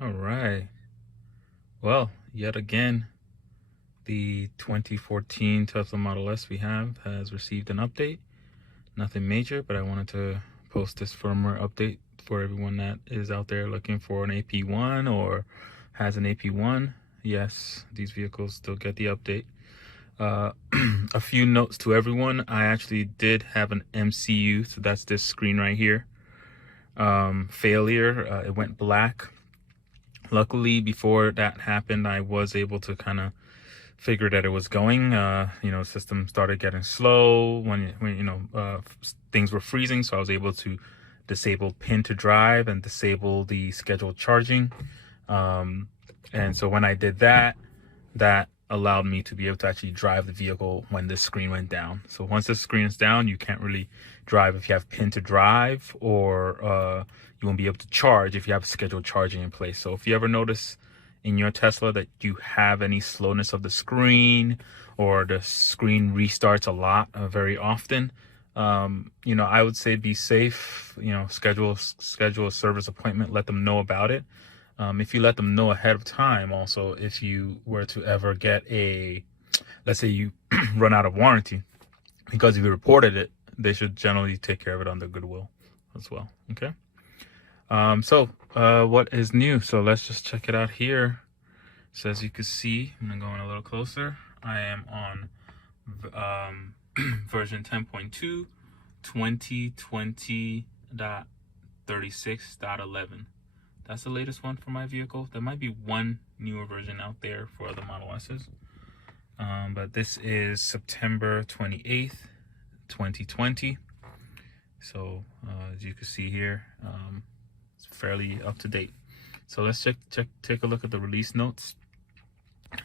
All right. Well, yet again, the 2014 Tesla Model S we have has received an update. Nothing major, but I wanted to post this firmware update for everyone that is out there looking for an AP1 or has an AP1. Yes, these vehicles still get the update. A few notes to everyone. I actually did have an MCU, so that's this screen right here. Failure. It went black. Luckily, before that happened, I was able to kind of figure that it was going. System started getting slow when things were freezing, so I was able to disable pin to drive and disable the scheduled charging. And so when I did that, that allowed me to be able to actually drive the vehicle when the screen went down. So once the screen is down, you can't really drive if you have pin to drive, or you won't be able to charge if you have scheduled charging in place. So if you ever notice in your Tesla that you have any slowness of the screen, or the screen restarts a lot very often, I would say be safe. Schedule a service appointment, let them know about it. If you let them know ahead of time, also, if you were to ever get let's say you run out of warranty, because if you reported it, they should generally take care of it under goodwill as well. Okay. What is new? So let's just check it out here. So as you can see, I'm gonna go in a little closer. I am on version 10.2 2020.36.11. That's the latest one for my vehicle. There might be one newer version out there for other Model S's. But this is September 28th, 2020. So as you can see here, it's fairly up to date. So let's take a look at the release notes.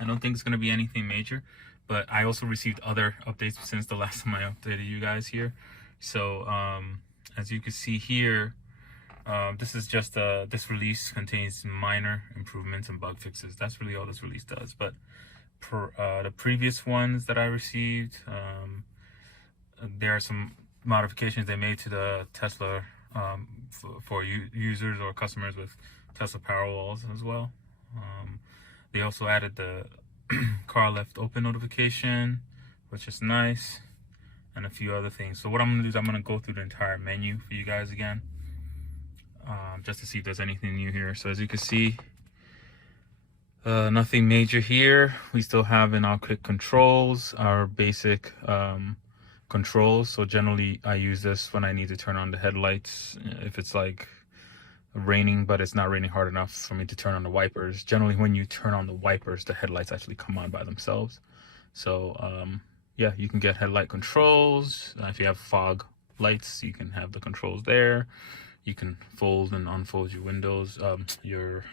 I don't think it's going to be anything major, but I also received other updates since the last time I updated you guys here. So as you can see here, this is just this release contains minor improvements and bug fixes. That's really all this release does. But the previous ones that I received, there are some modifications they made to the Tesla for users or customers with Tesla Powerwalls as well. They also added the car left open notification, which is nice, and a few other things. So what I'm going to do is I'm going to go through the entire menu for you guys again, just to see if there's anything new here. So as you can see, nothing major here. We still have in our quick controls our basic controls. So generally I use this when I need to turn on the headlights, if it's like raining but it's not raining hard enough for me to turn on the wipers. Generally when you turn on the wipers, the headlights actually come on by themselves. So yeah, you can get headlight controls. If you have fog lights, you can have the controls there. You can fold and unfold your windows, your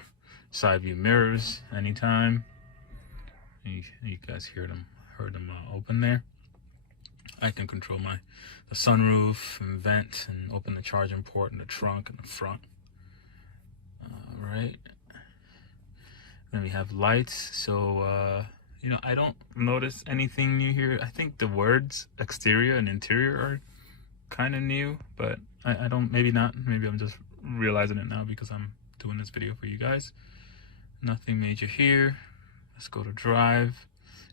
side view mirrors anytime. You guys heard them open there. I can control the sunroof and vent and open the charging port in the trunk and the front. All right. Then we have lights. So I don't notice anything new here. I think the words exterior and interior are kind of new, but I don't, maybe not. Maybe I'm just realizing it now because I'm doing this video for you guys. Nothing major here. Let's go to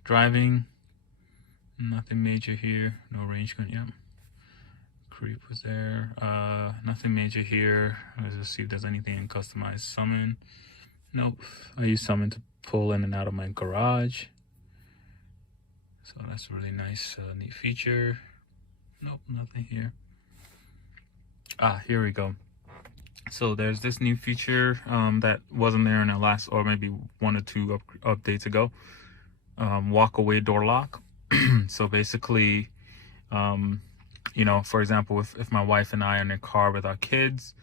driving. Nothing major here. No range gun. Yeah. Creep was there. Nothing major here. Let's just see if there's anything in customized summon. Nope. I use summon to pull in and out of my garage. So that's a really nice, neat feature. Nope, nothing here. Here we go. So there's this new feature that wasn't there in the last, or maybe 1 or 2 updates ago. Walk away door lock. So basically, for example, if my wife and I are in a car with our kids,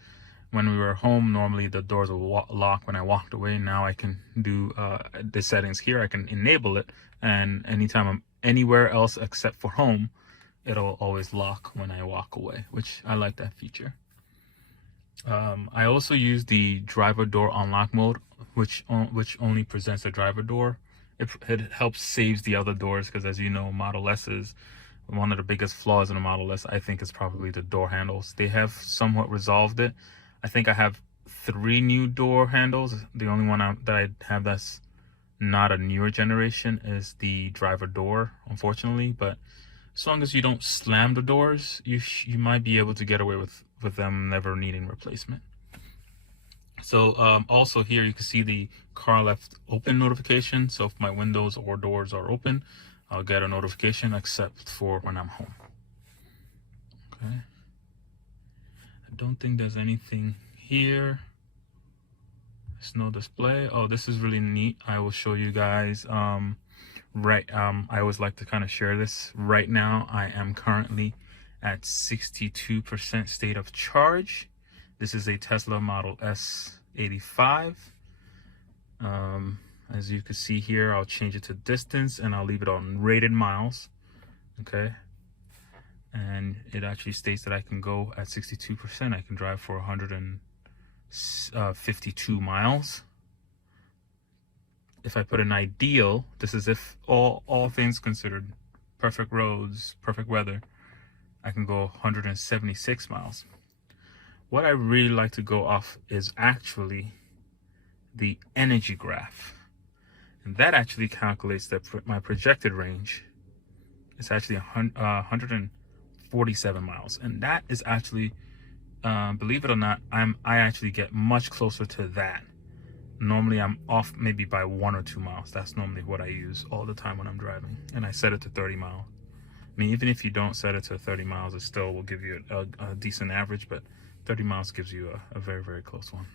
when we were home, normally the doors will lock when I walked away. Now I can do the settings here. I can enable it, and anytime I'm anywhere else except for home, it'll always lock when I walk away, which I like that feature. I also use the driver door unlock mode, which only presents the driver door. It helps saves the other doors, because as you know, Model S's, one of the biggest flaws in a Model S, I think, is probably the door handles. They have somewhat resolved it. I think I have 3 new door handles. The only one that I have that's not a newer generation is the driver door, unfortunately. But as long as you don't slam the doors, you might be able to get away with them never needing replacement. So also here you can see the car left open notification. So if my windows or doors are open, I'll get a notification, except for when I'm home. Okay. I don't think there's anything here. There's no display. Oh, this is really neat. I will show you guys. I always like to kind of share this. Right now, I am currently at 62% state of charge. This is a Tesla Model S85. As you can see here, I'll change it to distance and I'll leave it on rated miles. Okay. And it actually states that I can go at 62%. I can drive for 152 miles. If I put an ideal, this is if all things considered, perfect roads, perfect weather, I can go 176 miles. What I really like to go off is actually the energy graph. And that actually calculates that my projected range is actually 147 miles. And that is actually, believe it or not, I actually get much closer to that. Normally I'm off maybe by 1 or 2 miles. That's normally what I use all the time when I'm driving. And I set it to 30 miles. I mean, even if you don't set it to 30 miles, it still will give you a decent average, but 30 miles gives you a very, very close one.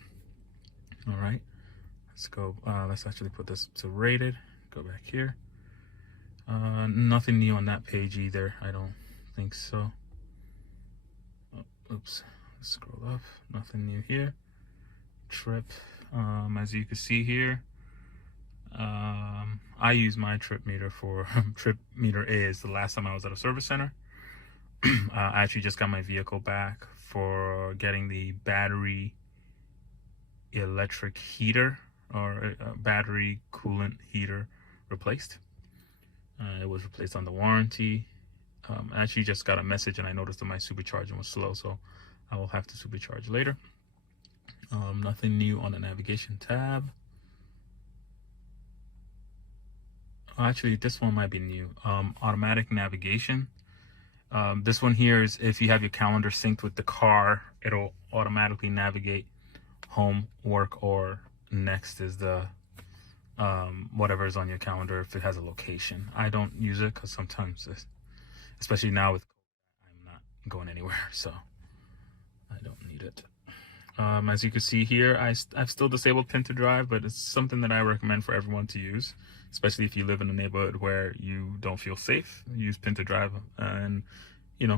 All right, let's go. Let's actually put this to rated. Go back here. Nothing new on that page either. I don't think so. Oh, oops. Let's scroll up. Nothing new here. Trip. As you can see here, I use my trip meter for trip meter is the last time I was at a service center. I actually just got my vehicle back for getting the battery electric heater or battery coolant heater replaced. It was replaced on the warranty. I actually just got a message and I noticed that my supercharging was slow, so I will have to supercharge later. Nothing new on the navigation tab. Actually, this one might be new. Automatic navigation. This one here is if you have your calendar synced with the car, it'll automatically navigate home, work, or next is the whatever is on your calendar if it has a location. I don't use it because sometimes, especially now with I'm not going anywhere, so I don't need it. As you can see here, I've still disabled pin to drive, but it's something that I recommend for everyone to use, especially if you live in a neighborhood where you don't feel safe. Use pin to drive, and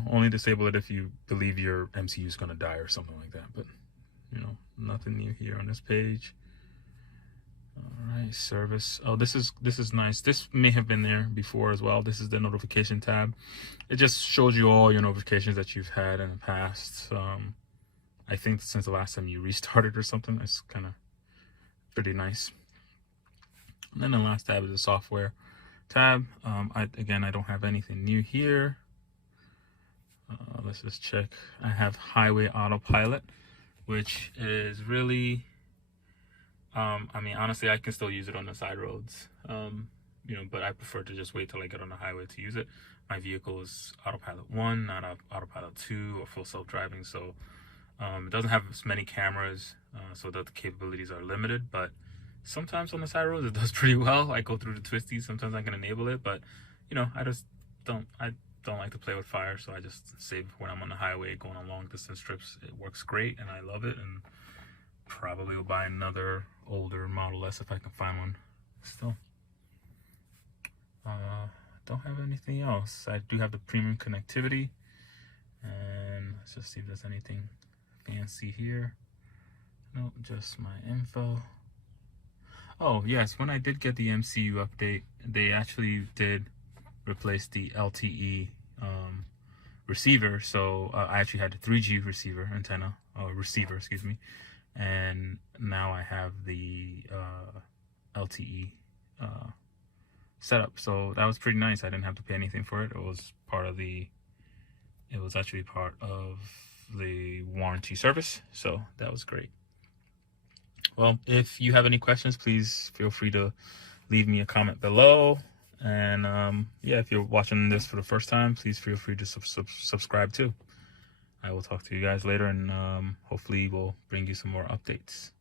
only disable it if you believe your MCU is going to die or something like that. But nothing new here on this page. All right, service. Oh, this is nice. This may have been there before as well. This is the notification tab. It just shows you all your notifications that you've had in the past. I think since the last time you restarted or something. It's kind of pretty nice. And then the last tab is the software tab. I don't have anything new here. Let's just check. I have highway autopilot, which is really, I mean, honestly, I can still use it on the side roads, but I prefer to just wait till I get on the highway to use it. My vehicle is autopilot 1, not autopilot 2 or full self-driving, so it doesn't have as many cameras, so that the capabilities are limited, but sometimes on the side roads it does pretty well. I go through the twisties, sometimes I can enable it, but I just don't like to play with fire, so I just save when I'm on the highway going on long distance trips. It works great and I love it, and probably will buy another older Model S if I can find one still. Don't have anything else. I do have the premium connectivity, and let's just see if there's anything fancy here. Nope, just my info. Oh yes, when I did get the MCU update, they actually did replace the LTE receiver. So I actually had the 3G receiver antenna, receiver, excuse me, and now I have the LTE setup. So that was pretty nice. I didn't have to pay anything for it. It was actually part of the warranty service, so that was great. well, if you have any questions, please feel free to leave me a comment below. And yeah, if you're watching this for the first time, please feel free to subscribe too. I will talk to you guys later, and hopefully we'll bring you some more updates.